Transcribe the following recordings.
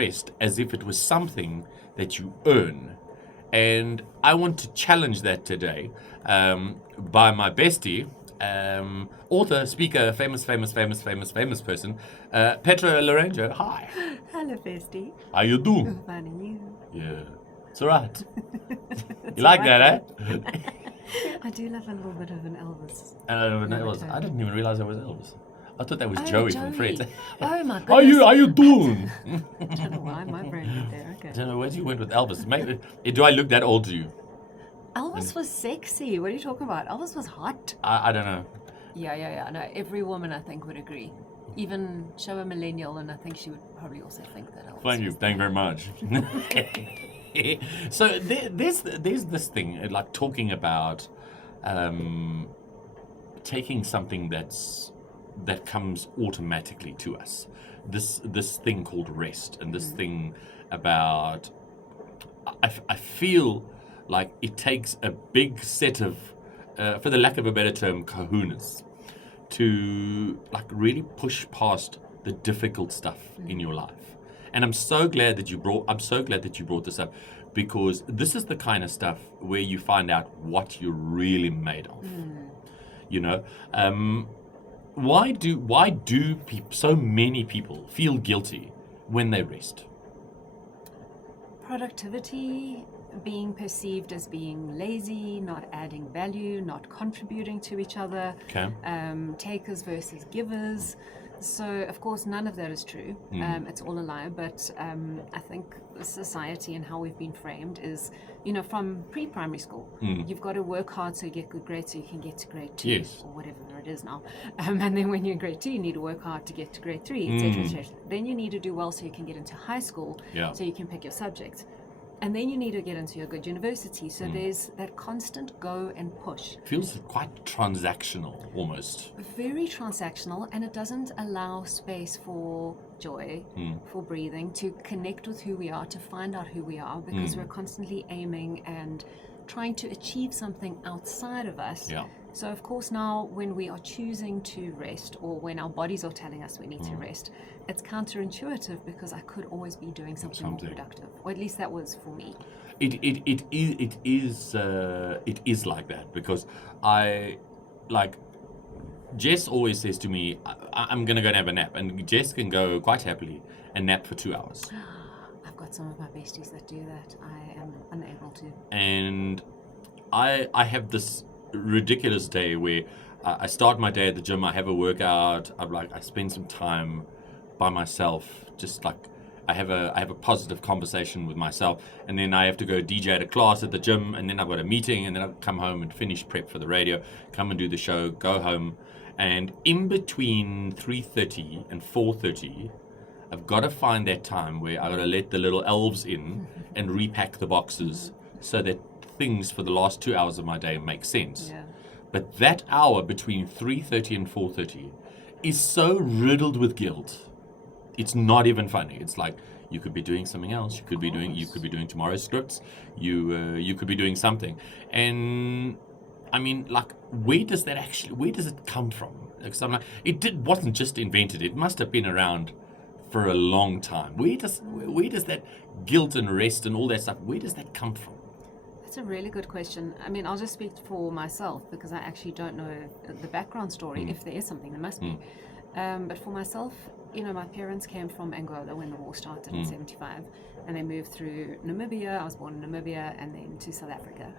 rest as if it was something that you earn. And I want to challenge that today by my bestie, author, speaker, famous person, Petra Lorenzo. Hi. Hello, bestie. How you doing? Fine, and you? Yeah, it's all right. You like that, eh? I do love a little bit of an Elvis. I didn't even realize that was Elvis. I thought that was Joey from Fred. Oh my goodness. How you doing? I don't know why my brain went there. Okay. I don't know where you went with Elvis. Maybe, do I look that old to you? Elvis was sexy. What are you talking about? Elvis was hot. I don't know. Yeah. No, every woman I think would agree. Even show a millennial, and I think she would probably also think that Elvis. Thank you very much. So there's this thing like talking about taking something that comes automatically to us. This thing called rest, and this thing about I feel like it takes a big set of, for the lack of a better term, kahunas, to like really push past the difficult stuff in your life. And I'm so glad that you brought this up, because this is the kind of stuff where you find out what you're really made of. You know, why do so many people feel guilty when they rest? Productivity, being perceived as being lazy, not adding value, not contributing to each other. Okay. Takers versus givers. So, of course, none of that is true. It's all a lie. But I think society and how we've been framed is, from pre-primary school, you've got to work hard so you get good grades so you can get to grade 2, Yes. or whatever it is now. And then when you're in grade 2, you need to work hard to get to grade 3, etc., etc. Then you need to do well so you can get into high school, so you can pick your subjects. And then you need to get into a good university. So there's that constant go and push. Feels quite transactional, almost. Very transactional, and it doesn't allow space for joy, for breathing, to connect with who we are, to find out who we are, because we're constantly aiming and trying to achieve something outside of us. Yeah. So, of course, now when we are choosing to rest, or when our bodies are telling us we need to rest, it's counterintuitive, because I could always be doing something more productive. Or at least that was for me. It is like that, because Jess always says to me, I'm going to go and have a nap. And Jess can go quite happily and nap for 2 hours. I've got some of my besties that do that. I am unable to. And I have this ridiculous day where I start my day at the gym, I have a workout, I spend some time by myself, just like I have a positive conversation with myself, and then I have to go DJ at a class at the gym, and then I've got a meeting, and then I'll come home and finish prep for the radio, come and do the show, go home, and in between 3:30 and 4:30, I've got to find that time where I've got to let the little elves in and repack the boxes so that things for the last 2 hours of my day make sense. Yeah. But that hour between 3:30 and 4:30 is so riddled with guilt. It's not even funny. It's like you could be doing something else. You could be doing tomorrow's scripts. You could be doing something. And I mean, like, where does it come from? Because I'm like, wasn't just invented. It must have been around for a long time. Where does that guilt and rest and all that stuff, where does that come from? That's a really good question. I mean, I'll just speak for myself, because I actually don't know the background story. If there is something, there must be. But for myself, my parents came from Angola when the war started in 75, and they moved through Namibia. I was born in Namibia, and then to South Africa.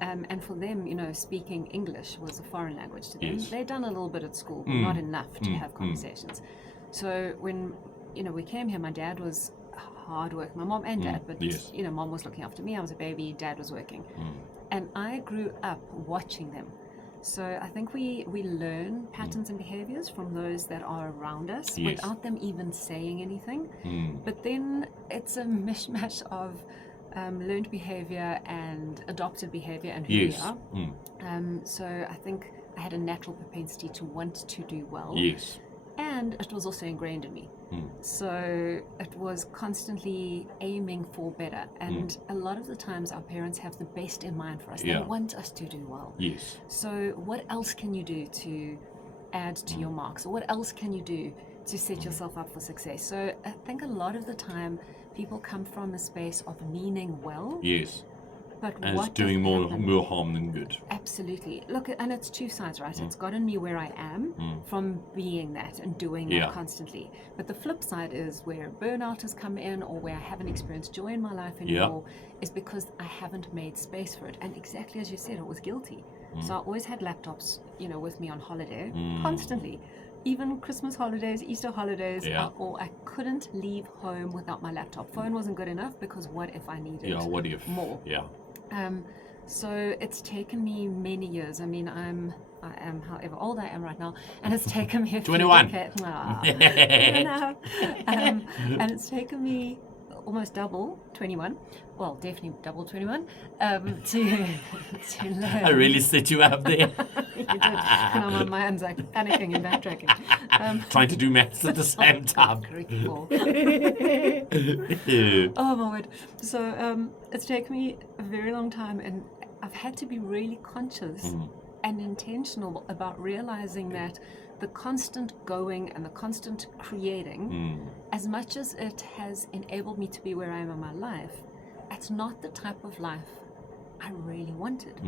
And for them, speaking English was a foreign language to them. Yes. They'd done a little bit at school, but not enough to have conversations. So when we came here, my dad was hard work, my mom and dad, but Yes. mom was looking after me. I was a baby, dad was working, and I grew up watching them. So I think we learn patterns and behaviors from those that are around us, Yes. without them even saying anything. But then it's a mishmash of learned behavior and adopted behavior and who Yes. we are. So I think I had a natural propensity to want to do well. Yes. And it was also ingrained in me. So it was constantly aiming for better. And a lot of the times our parents have the best in mind for us. They want us to do well. Yes. So what else can you do to add to your marks? Or what else can you do to set yourself up for success. So I think a lot of the time people come from a space of meaning well, Yes. but And what it's doing doesn't happen- more harm than good. Absolutely. Look, and it's two sides, right? It's gotten me where I am from being that and doing Yeah. that constantly. But the flip side is where burnout has come in, or where I haven't experienced joy in my life anymore, is because I haven't made space for it. And exactly as you said, I was guilty. So I always had laptops, with me on holiday, constantly. Even Christmas holidays, Easter holidays, Yeah. I couldn't leave home without my laptop. Phone wasn't good enough because what if I needed What if? more? Yeah. So it's taken me many years. I mean, I am however old I am right now, and it's taken me a few 21. decades. And it's taken me almost double 21. Well, definitely double 21 to learn. I really set you up there. You did. Now my mind's like panicking and backtracking. Trying to do maths at the same time. Grateful. Oh my word. So it's taken me a very long time, and I've had to be really conscious and intentional about realizing that the constant going and the constant creating, as much as it has enabled me to be where I am in my life, it's not the type of life I really wanted.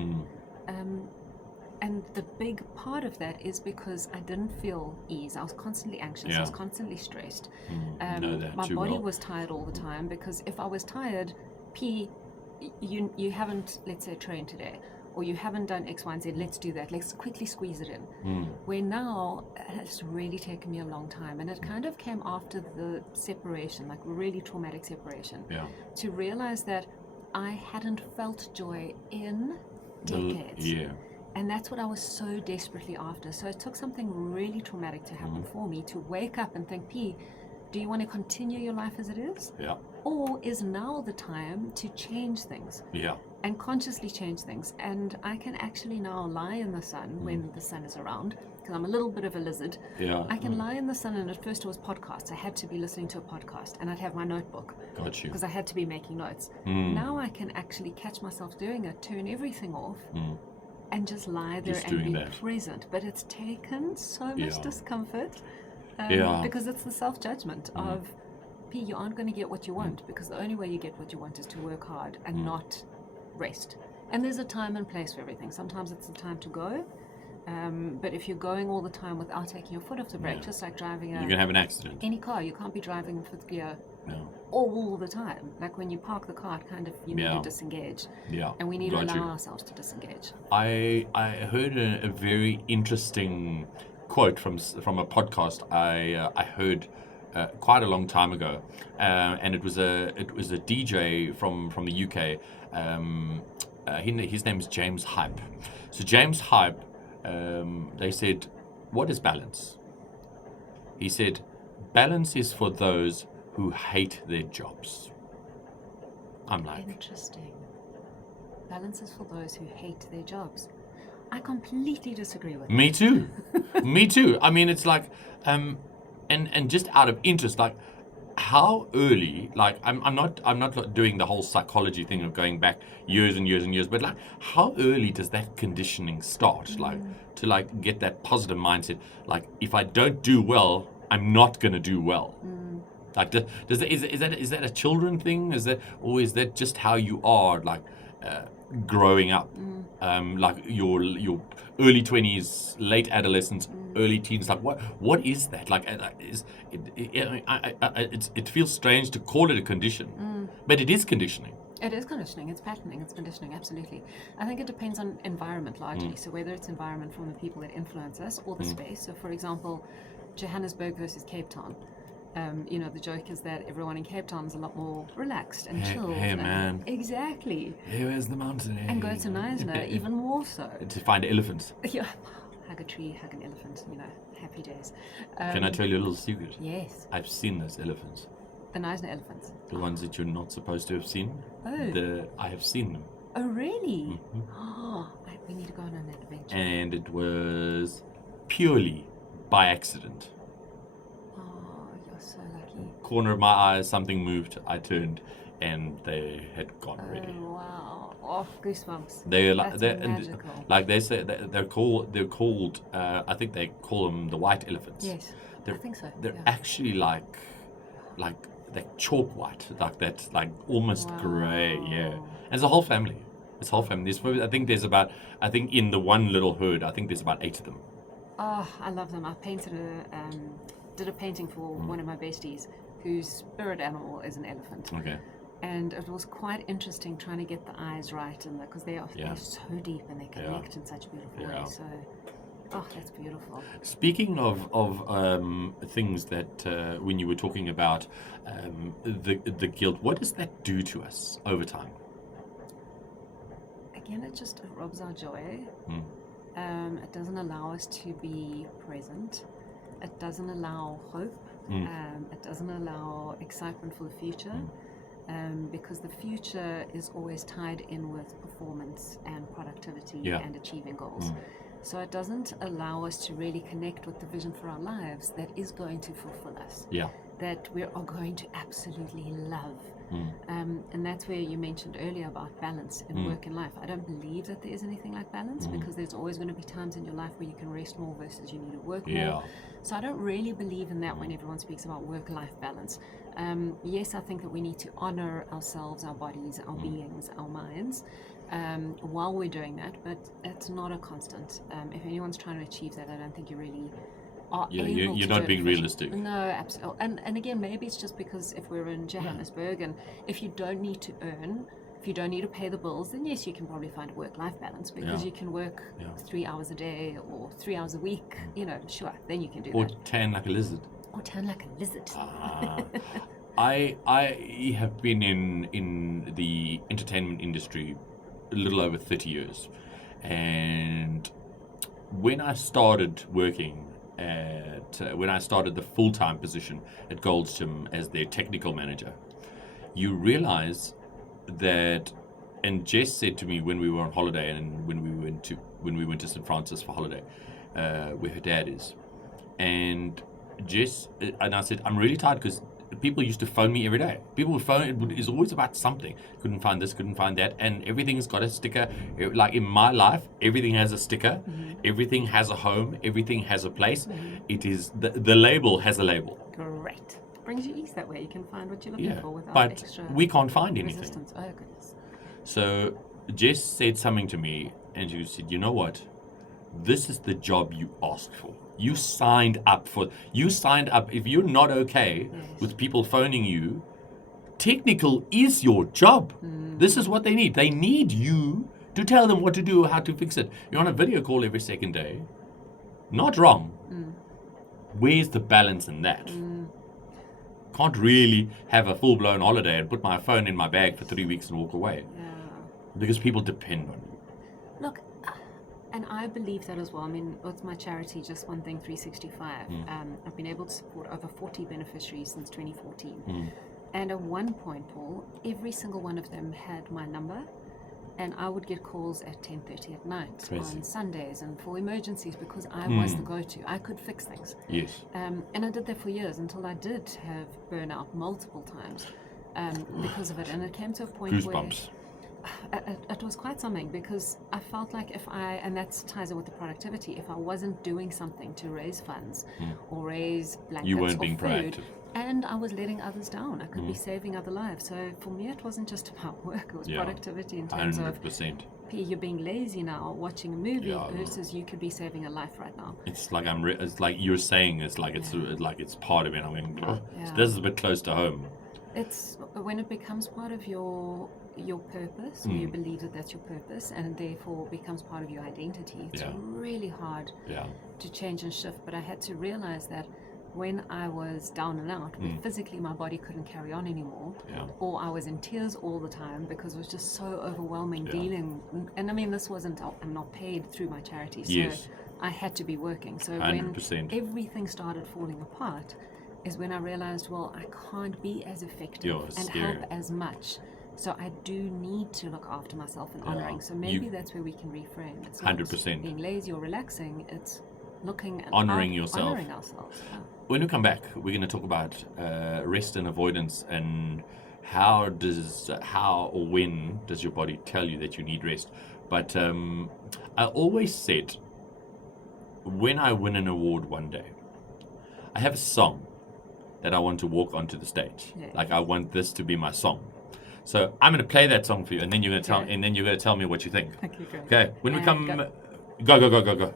And the big part of that is because I didn't feel ease. I was constantly anxious. I was constantly stressed. Know that My too body well. was tired all the time, because if I was tired, you haven't, let's say, trained today, or you haven't done X, Y, and Z, let's do that. Let's quickly squeeze it in. Where now, it's really taken me a long time. And it kind of came after the separation, like really traumatic separation, to realize that I hadn't felt joy in decades. And that's what I was so desperately after. So it took something really traumatic to happen for me to wake up and think, P, do you want to continue your life as it is? Or is now the time to change things? And consciously change things. And I can actually now lie in the sun when the sun is around, because I'm a little bit of a lizard. I can lie in the sun, and at first it was podcasts. I had to be listening to a podcast, and I'd have my notebook. Got you. Because I had to be making notes. Now I can actually catch myself doing it, turn everything off, and just lie there and be present. But it's taken so much discomfort, because it's the self-judgment of, P, you aren't going to get what you want, because the only way you get what you want is to work hard and not rest. And there's a time and place for everything. Sometimes it's the time to go, but if you're going all the time without taking your foot off the brake, just like driving you're gonna have an accident. any car, you can't be driving in fifth gear No. all the time. Like when you park the car, it kind of, you need to disengage. And we need to allow ourselves to disengage. I heard a very interesting quote from a podcast I heard quite a long time ago, and it was a DJ from the UK. His name is James Hype. So James Hype, they said, "What is balance?" He said, "Balance is for those who hate their jobs." I'm like, interesting. Balance is for those who hate their jobs. I completely disagree with me too. Me too. I mean, it's like, and just out of interest, like, how early, like, I'm not doing the whole psychology thing of going back years and years and years, but like, how early does that conditioning start? Like, to like get that positive mindset, like, if I don't do well, I'm not gonna do well. Like, is that a children thing? Is that just how you are, like, growing up? Like your early 20s, late adolescence, early teens. Like, what is that? Like, it feels strange to call it a condition, but it is conditioning. It is conditioning, it's patterning, it's conditioning, absolutely. I think it depends on environment largely. So whether it's environment from the people that influence us or the space. So for example, Johannesburg versus Cape Town. The joke is that everyone in Cape Town is a lot more relaxed and chilled. Hey, man. Exactly. Hey, where's the mountain? Hey. And go to Knysna, even more so. To find elephants. Yeah. Hug a tree, hug an elephant, happy days. Can I tell you a little secret? Yes. I've seen those elephants. The Knysna elephants. The ones that you're not supposed to have seen. Oh. I have seen them. Oh, really? Oh, we need to go on an adventure. And it was purely by accident. Oh, you're so lucky. Corner of my eye, something moved. I turned. and they had gone already. Oh, wow. Oh, goosebumps. They're like That's they're, magical. like they say they're called. I think they call them the white elephants. Yes, I think so. They're Yeah. actually like chalk white, like that, like almost grey. Yeah, Wow. and it's a whole family. It's a whole family. There's probably, I think in the one little herd, I think there's about 8 of them. Oh, I love them. I did a painting for one of my besties whose spirit animal is an elephant. Okay. And it was quite interesting trying to get the eyes right, and because they're so deep and they connect in such a beautiful way. So, oh, that's beautiful. Speaking of things that when you were talking about the guilt, what does that do to us over time? Again, it robs our joy. It doesn't allow us to be present. It doesn't allow hope. It doesn't allow excitement for the future. Because the future is always tied in with performance and productivity and achieving goals. So it doesn't allow us to really connect with the vision for our lives that is going to fulfill us, that we are going to absolutely love. And that's where you mentioned earlier about balance in work and life. I don't believe that there is anything like balance, because there's always going to be times in your life where you can rest more versus you need to work more. So I don't really believe in that when everyone speaks about work-life balance. Yes, I think that we need to honor ourselves, our bodies, our beings, our minds while we're doing that, but it's not a constant. If anyone's trying to achieve that, I don't think you really are able you're to not do being it realistic. No, absolutely. And again, maybe it's just because if we're in Johannesburg and if you don't need to earn, if you don't need to pay the bills, then yes, you can probably find a work-life balance, because you can work 3 hours a day or 3 hours a week, sure, then you can do Or that. tan like a lizard. Or tan like a lizard. I have been in the entertainment industry a little over 30 years, and when I started working when I started the full-time position at Gold's Gym as their technical manager, you realize that, and Jess said to me when we were on holiday and when we went to St. Francis for holiday, where her dad is, and I said, I'm really tired because people used to phone me every day. People would phone, it's always about something. Couldn't find this, couldn't find that, and everything's got a sticker. Like in my life, everything has a sticker, everything has a home, everything has a place. It is, the label has a label. Great. Brings you ease that way. You can find what you're looking for without but extra we can't find anything. resistance. Oh, goodness. So Jess said something to me, and she said, you know what? This is the job you asked for. You signed up. If you're not okay with people phoning you, technical is your job. This is what they need. They need you to tell them what to do, how to fix it. You're on a video call every second day. Not wrong. Where's the balance in that? Can't really have a full-blown holiday and put my phone in my bag for 3 weeks and walk away. Because people depend on you. Look, and I believe that as well. I mean, with my charity, Just One Thing 365, I've been able to support over 40 beneficiaries since 2014. And at one point, Paul, every single one of them had my number, and I would get calls at 10:30 at night on Sundays and for emergencies, because I was the go-to. I could fix things. Yes. And I did that for years until I did have burnout multiple times because of it. And it came to a point Goosebumps. where it was quite something, because I felt like and that ties in with the productivity, if I wasn't doing something to raise funds or raise blankets You weren't or being food, proactive. and I was letting others down, I could be saving other lives. So for me, it wasn't just about work, it was productivity in terms 100%. of you're being lazy now watching a movie versus you could be saving a life right now. It's like it's like you're saying, it's like it's part of it. I mean, this is a bit close to home. It's when it becomes part of your purpose, or you believe that that's your purpose, and therefore becomes part of your identity. It's really hard to change and shift. But I had to realize that when I was down and out, where physically my body couldn't carry on anymore, or I was in tears all the time because it was just so overwhelming dealing. And I mean, this wasn't, I'm not paid through my charity, so I had to be working. So 100%. when everything started falling apart, is when I realized, well, I can't be as effective and help as much. So I do need to look after myself and honoring. So maybe that's where we can reframe. It's not 100%. being lazy or relaxing. It's looking at Honoring yourself. honoring ourselves. When we come back, we're going to talk about rest and avoidance and how or when does your body tell you that you need rest? But I always said, when I win an award one day, I have a song that I want to walk onto the stage. Yeah. Like, I want this to be my song. So I'm going to play that song for you, and then you're going to tell, Okay. and then you're going to tell me what you think. Okay, great. Okay. When we And come, go. go.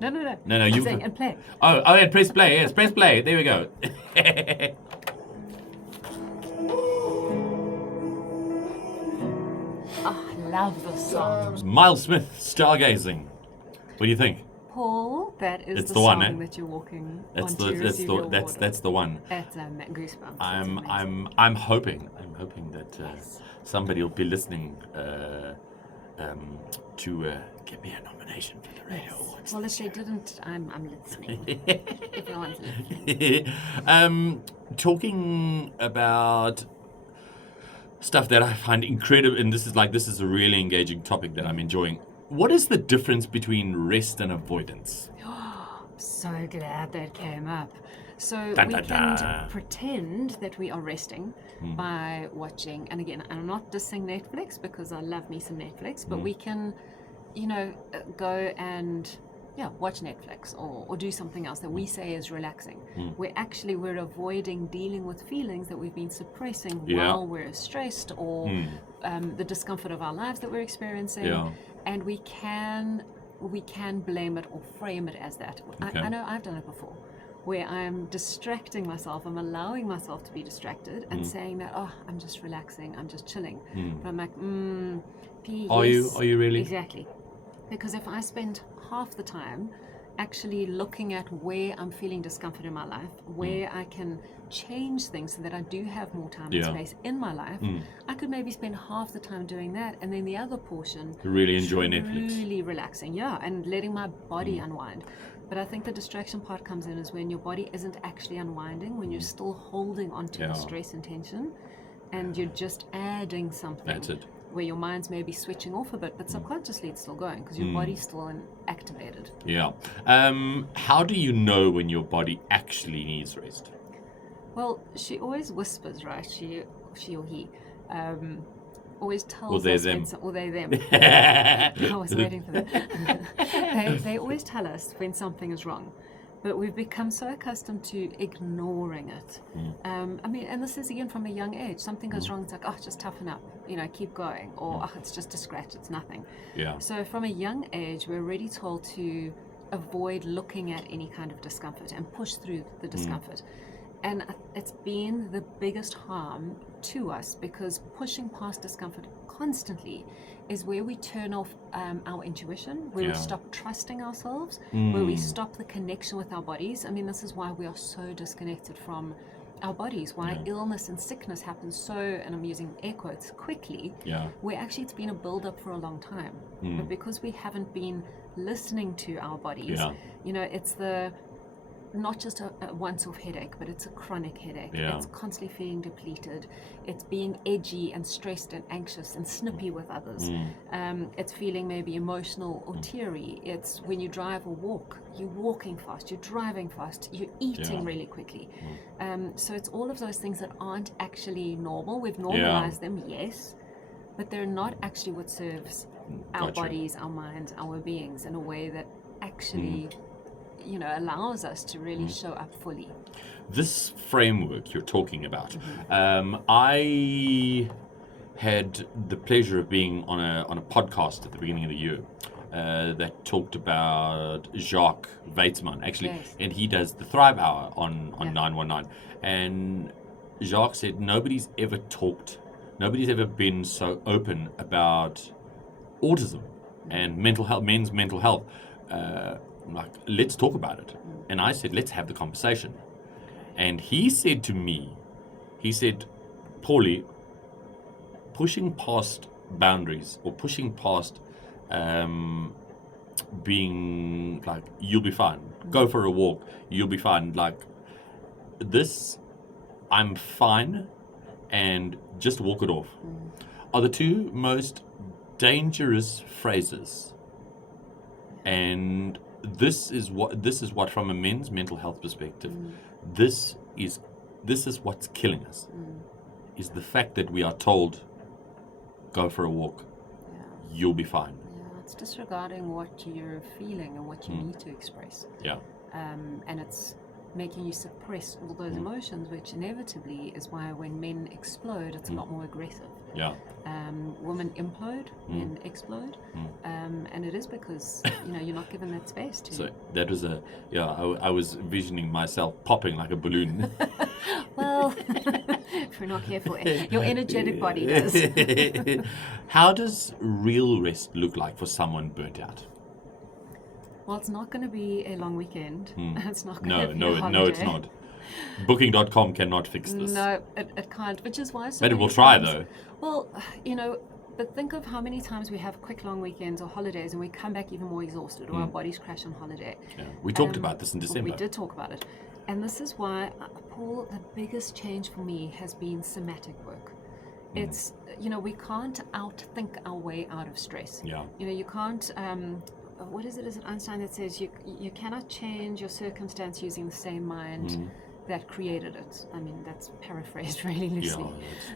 No. No, I'm you. saying, and play. Oh, and press play. Yes, press play. There we go. Oh, I love this song. Miles Smith, Stargazing. What do you think? Paul, that is It's the the one, song eh? that you're walking That's onto the to receive your award. that's the one. It's goosebumps. It's amazing. I'm hoping that Yes. somebody will be listening to get me a nomination for the radio awards. Well, if they didn't, I'm listening. Everyone's listening. Talking about stuff that I find incredible, and this is a really engaging topic that I'm enjoying. What is the difference between rest and avoidance? So glad that came up. So Dun, we dun, can dun. pretend that we are resting by watching, and again, I'm not dissing Netflix because I love me some Netflix, but we can, go and watch Netflix or do something else that we say is relaxing. We're avoiding dealing with feelings that we've been suppressing while we're stressed or the discomfort of our lives that we're experiencing. Yeah. And we can blame it or frame it as that. Okay. I know I've done it before, where I'm distracting myself, I'm allowing myself to be distracted and saying that, oh, I'm just relaxing, I'm just chilling. But I'm like, Are you really? Exactly. Because if I spend half the time actually looking at where I'm feeling discomfort in my life, where I can change things so that I do have more time and space in my life, I could maybe spend half the time doing that, and then the other portion Really enjoy Netflix. really relaxing, and letting my body unwind. But I think the distraction part comes in is when your body isn't actually unwinding, when you're still holding onto the stress and tension, and you're just adding something. That's it. Where your mind's maybe switching off a bit, but subconsciously it's still going because your body's still activated. Yeah. How do you know when your body actually needs rest? Well, she always whispers, right? She or he always tells Or they us them. or they them. I was waiting for that. they always tell us when something is wrong, but we've become so accustomed to ignoring it. And this is again from a young age. Something goes wrong, it's like, oh, just toughen up, keep going, or oh, it's just a scratch, it's nothing. Yeah. So from a young age, we're already told to avoid looking at any kind of discomfort and push through the discomfort. And it's been the biggest harm to us because pushing past discomfort constantly is where we turn off our intuition, where we stop trusting ourselves, where we stop the connection with our bodies. I mean, this is why we are so disconnected from our bodies, why illness and sickness happens so, and I'm using air quotes, quickly, where actually it's been a build-up for a long time. But because we haven't been listening to our bodies, it's not just a once-off headache, but it's a chronic headache. It's constantly feeling depleted. It's being edgy and stressed and anxious and snippy with others. It's feeling maybe emotional or teary. It's when you drive or walk, you're walking fast, you're driving fast, you're eating really quickly. So it's all of those things that aren't actually normal. We've normalized them, yes, but they're not actually what serves our bodies, our minds, our beings in a way that actually allows us to really show up fully. This framework you're talking about, I had the pleasure of being on a podcast at the beginning of the year that talked about Jacques Weitzman, actually, and he does the Thrive Hour on 919. And Jacques said nobody's ever been so open about autism and mental health, men's mental health. Like, let's talk about it. And I said, let's have the conversation. And he said to me, Paulie, pushing past boundaries or pushing past being like, you'll be fine, go for a walk, you'll be fine, like this, I'm fine, and just walk it off, are the two most dangerous phrases. And this is what from a men's mental health perspective, this is what's killing us. is the fact that we are told, go for a walk, Yeah. you'll be fine. Yeah, it's disregarding what you're feeling and what you need to express. Yeah. And it's making you suppress all those emotions, which inevitably is why when men explode, it's a lot more aggressive. Yeah. Women implode, men explode, and it is because you're not given that space to. So that was I was visioning myself popping like a balloon. Well, if we're not careful, your energetic body does. How does real rest look like for someone burnt out? Well, it's not going to be a long weekend. It's not going to be a No, holiday. it's not. Booking.com cannot fix this. No, it can't, which is why so But it many will try, times- though. Well, but think of how many times we have quick long weekends or holidays and we come back even more exhausted or our bodies crash on holiday. Yeah. We talked about this in We December. did talk about it. And this is why, Paul, the biggest change for me has been somatic work. It's, we can't outthink our way out of stress. Yeah. You can't, what is it Einstein that says you cannot change your circumstance using the same mind that created it. I mean, that's paraphrased really loosely.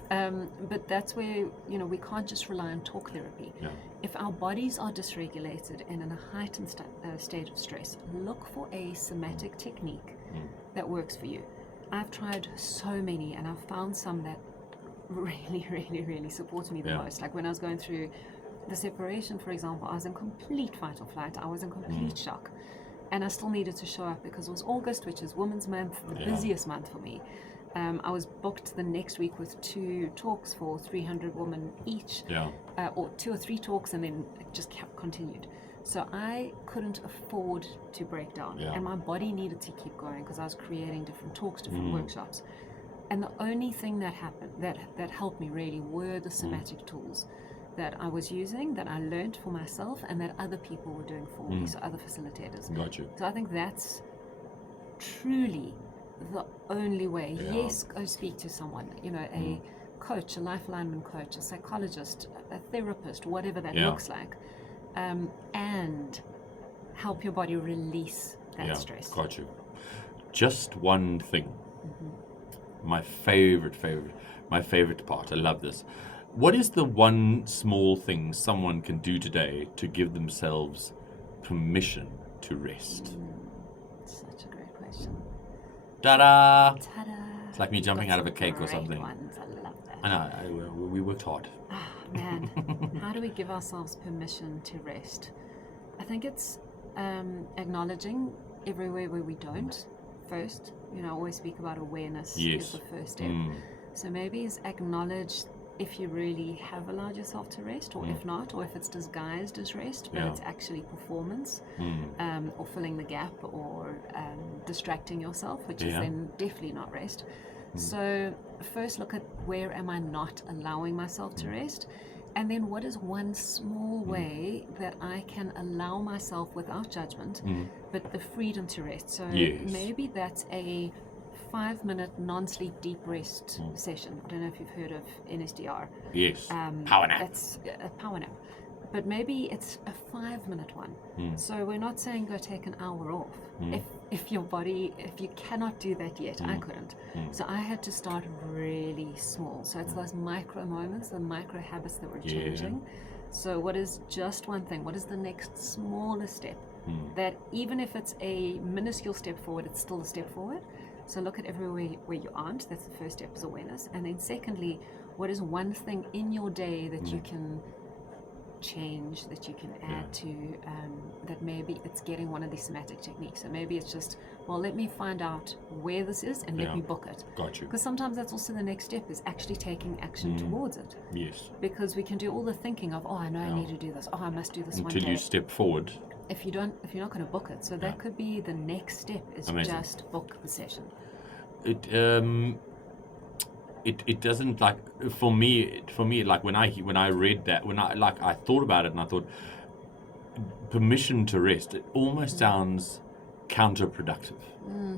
But that's where, we can't just rely on talk therapy. Yeah. If our bodies are dysregulated and in a heightened state of stress, look for a somatic technique that works for you. I've tried so many and I've found some that really, really, really supports me the most. Like when I was going through the separation, for example, I was in complete fight or flight. I was in complete shock. And I still needed to show up because it was August, which is Women's Month, the busiest month for me. I was booked the next week with 2 talks for 300 women each, or 2 or 3 talks, and then it just continued. So I couldn't afford to break down, and my body needed to keep going because I was creating different talks, different workshops. And the only thing that happened, that helped me really, were the somatic tools that I was using, that I learned for myself, and that other people were doing for me, so other facilitators. Got you. So I think that's truly the only way. Yeah. Yes, go speak to someone, a coach, a life alignment coach, a psychologist, a therapist, whatever that looks like, and help your body release that stress. Got you. Just one thing. My favorite part. I love this. What is the one small thing someone can do today to give themselves permission to rest? Such a great question. Ta-da! Ta-da! It's like me jumping out of a cake or Great something. ones. I love that. I know. We worked hard. Ah, man, how do we give ourselves permission to rest? I think it's acknowledging everywhere where we don't first. I always speak about awareness is the first step. So maybe it's acknowledge if you really have allowed yourself to rest, or if not, or if it's disguised as rest, but it's actually performance, or filling the gap, or distracting yourself, which is then definitely not rest. So first look at where am I not allowing myself to rest, and then what is one small way that I can allow myself without judgment, but the freedom to rest. So maybe that's a 5-minute non-sleep deep rest session. I don't know if you've heard of NSDR. Yes. Power nap. That's a power nap. But maybe it's a 5-minute one. So we're not saying go take an hour off. If your body, if you cannot do that yet, I couldn't. So I had to start really small. So it's those micro moments, the micro habits that we're changing. So what is just one thing? What is the next smallest step? That even if it's a minuscule step forward, it's still a step forward. So look at everywhere where you aren't. That's the first step, is awareness. And then secondly, what is one thing in your day that you can change, that you can add to, that maybe it's getting one of these somatic techniques. So maybe it's just, well, let me find out where this is and let me book it. Got you. Because sometimes that's also the next step, is actually taking action towards it. Yes. Because we can do all the thinking of, I know I need to do this. I must do this one day. Until you step forward. If you're not going to book it. So that could be the next step, is just book the session. It doesn't, like, for me like when I read that, I thought about it and I thought permission to rest, it almost sounds counterproductive.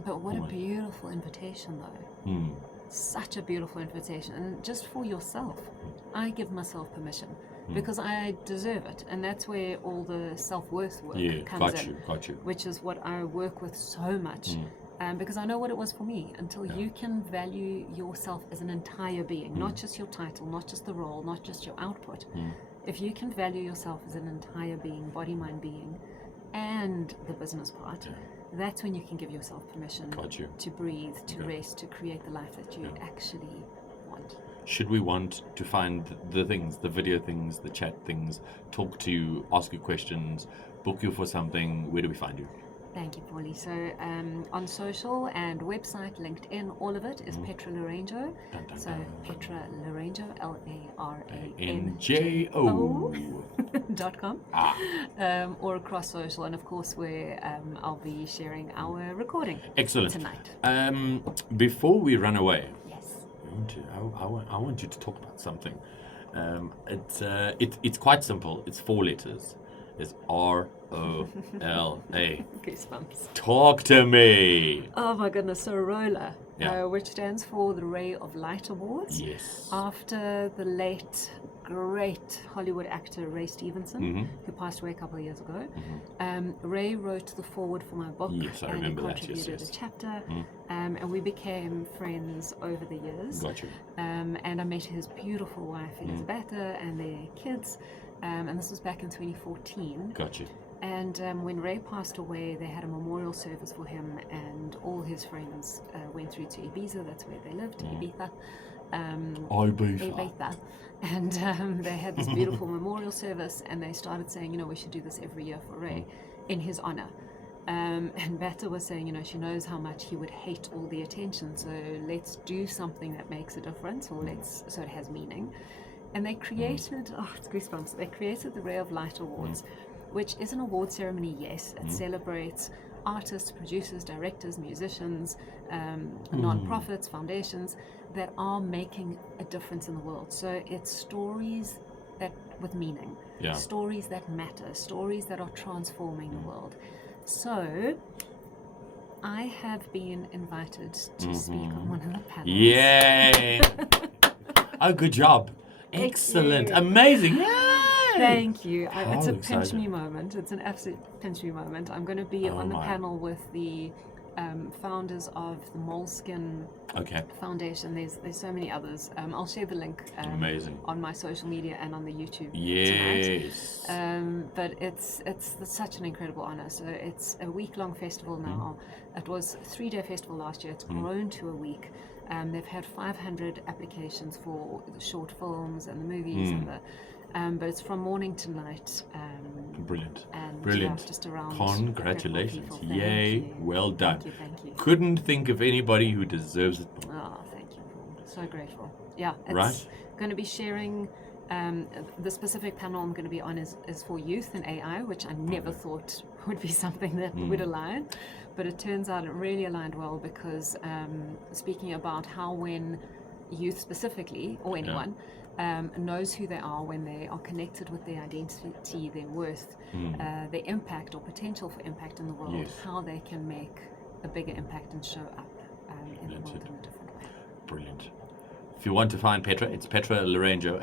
But what a beautiful invitation, though. Such a beautiful invitation. And just for yourself, I give myself permission because I deserve it. And that's where all the self-worth work comes in. Got you. Which is what I work with so much. Because I know what it was for me. Until you can value yourself as an entire being, not just your title, not just the role, not just your output. If you can value yourself as an entire being, body, mind, being, and the business part, that's when you can give yourself permission to breathe, to rest, to create the life that you actually want. Should we want to find the things, the video things, the chat things, talk to you, ask you questions, book you for something, where do we find you? Thank you, Paulie. So on social and website, LinkedIn, all of it is Petra Laranjo. So Petra Laranjo, LARANJO.com. Or across social, and of course where I'll be sharing our recording. Excellent. Tonight. Before we run away, yes, I want you to talk about something. It's quite simple. It's 4 letters. It's ROLA. Goosebumps. Talk to me. Oh my goodness, so ROLA, which stands for the Ray of Light Awards. Yes. After the late, great Hollywood actor Ray Stevenson, who passed away a couple of years ago. Ray wrote the foreword for my book. Yes, I remember that. Contributed a chapter, and we became friends over the years. Got you. And I met his beautiful wife Elizabeth and their kids. And this was back in 2014. Got you. And when Ray passed away, they had a memorial service for him, and all his friends went through to Ibiza. That's where they lived, Ibiza. Ibiza. And they had this beautiful memorial service, and they started saying, we should do this every year for Ray in his honor. And Petra was saying, she knows how much he would hate all the attention, so let's do something that makes a difference, or so it has meaning. And they created, it's goosebumps, they created the Ray of Light Awards, which is an award ceremony, yes. It celebrates artists, producers, directors, musicians, non-profits, foundations that are making a difference in the world. So it's stories that with meaning, stories that matter, stories that are transforming the world. So I have been invited to speak on one of the panels. Yay! Oh, good job. Excellent. Amazing. Yay! Thank you. It's a excited. pinch me moment. It's an absolute pinch me moment. I'm going to be on the panel with the founders of the Moleskin Foundation. There's so many others. I'll share the link on my social media and on the YouTube tonight. But it's such an incredible honor. So it's a week-long festival now. It was a 3-day festival last year. It's grown to a week. They've had 500 applications for the short films and the movies and the but it's from morning to night. Brilliant. And Brilliant. Just around. Congratulations. Yay. Well done. Thank you. Couldn't think of anybody who deserves it more. Oh, thank you, Paul. So grateful. Yeah, it's right? going to be sharing. The specific panel I'm going to be on is for youth and AI, which I never thought would be something that would align. But it turns out it really aligned well, because speaking about how when youth specifically, or anyone, knows who they are, when they are connected with their identity, their worth, their impact or potential for impact in the world, how they can make a bigger impact and show up in the world in a different way. Brilliant. If you want to find Petra, it's Petra Laranjo,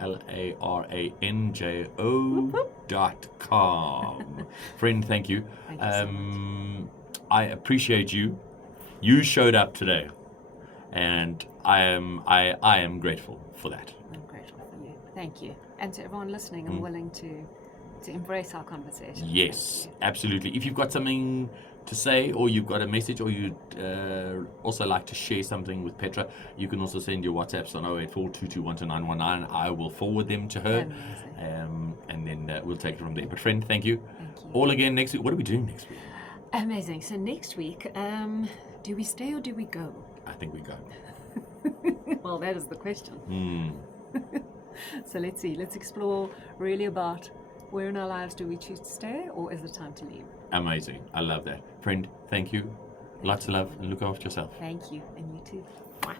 LARANJO.com. Friend, thank you. Thank you so much. I appreciate you. You showed up today, and I am grateful for that. I'm grateful for you. Thank you. And to everyone listening and willing to embrace our conversation. Yes, absolutely. If you've got something to say, or you've got a message, or you'd also like to share something with Petra, you can also send your WhatsApps on 08422129919. I will forward them to her. And then we'll take it from there. But friend, thank you. Thank you. All again next week. What are we doing next week? Amazing. So next week, do we stay or do we go? I think we go. Well, that is the question. So let's see. Let's explore really about where in our lives do we choose to stay, or is it time to leave? Amazing. I love that. Friend, thank you. Lots of love, and look after yourself. Thank you. And you too. Mwah.